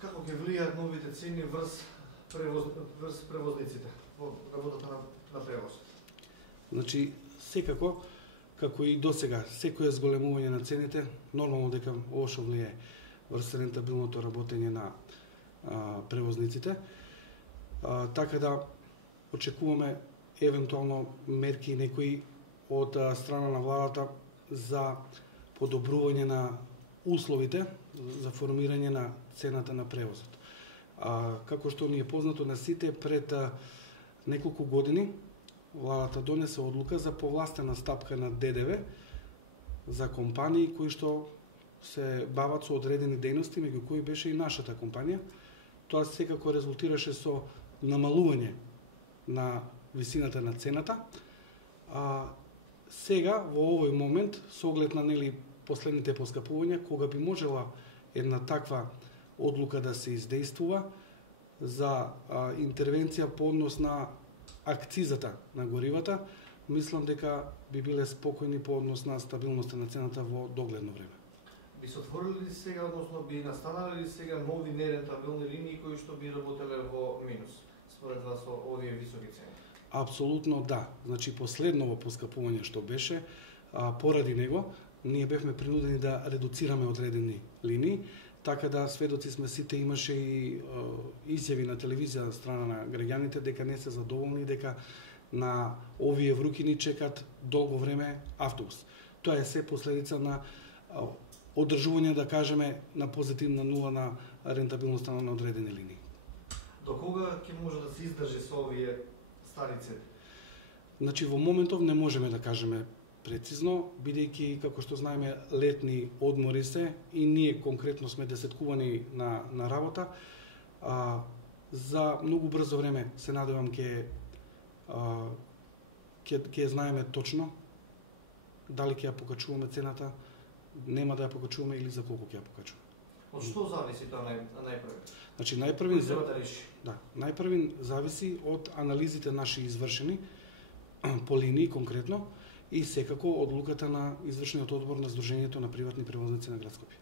Како ќе влијаат новите цени врз превозниците во работата на превоз? Значи, секако, како и досега, секој зголемување на цените, нормално дека ово што влијае врз рентабилното работење на превозниците. Така да очекуваме евентуално мерки некои од страна на владата за подобрување на условите за формирање на цената на превозот. Како што ни е познато на сите, пред неколку години владата донесе одлука за повластена стапка на ДДВ за компании кои што се бават со одредени дејности, меѓу кои беше и нашата компанија. Тоа секако резултираше со намалување на висината на цената. Сега, во овој момент, со оглед на последните поскапувања, кога би можела една таква одлука да се издействува за интервенција по однос на акцизата на горивата, мислам дека би биле спокојни по однос на стабилноста на цената во догледно време. Би се отворили сега, односно би настанали ли сега нови нерентабилни линии кои што би работеле во минус, според вас, со овие високи цени? Апсолутно да. Значи, последново поскапување што беше, поради него, ние бевме принудени да редуцираме одредени линии, така да сведоци сме сите, имаше и изјави на телевизија од страна на граѓаните дека не се задоволни, дека на овие вруки ни чекат долго време автобус. Тоа е се последица на одржување, да кажеме, на позитивна нула на рентабилноста на одредени линии. До кога ќе може да се издржи со овие стари цени? Значи, во моментов не можеме да кажеме прецизно, бидејќи, како што знаеме, летни одмори се и ние конкретно сме десеткувани на работа. За многу брзо време се надевам ќе знаеме точно дали ќе ја покачуваме цената, нема да ја покачуваме или за колку ќе ја покачуваме. Од што зависи тоа најпрвен? Значи, најпрвен зависи од анализите наши извршени по линии конкретно и секако одлуката на извршениот одбор на Сдруженијето на приватни превозници на град Скопје.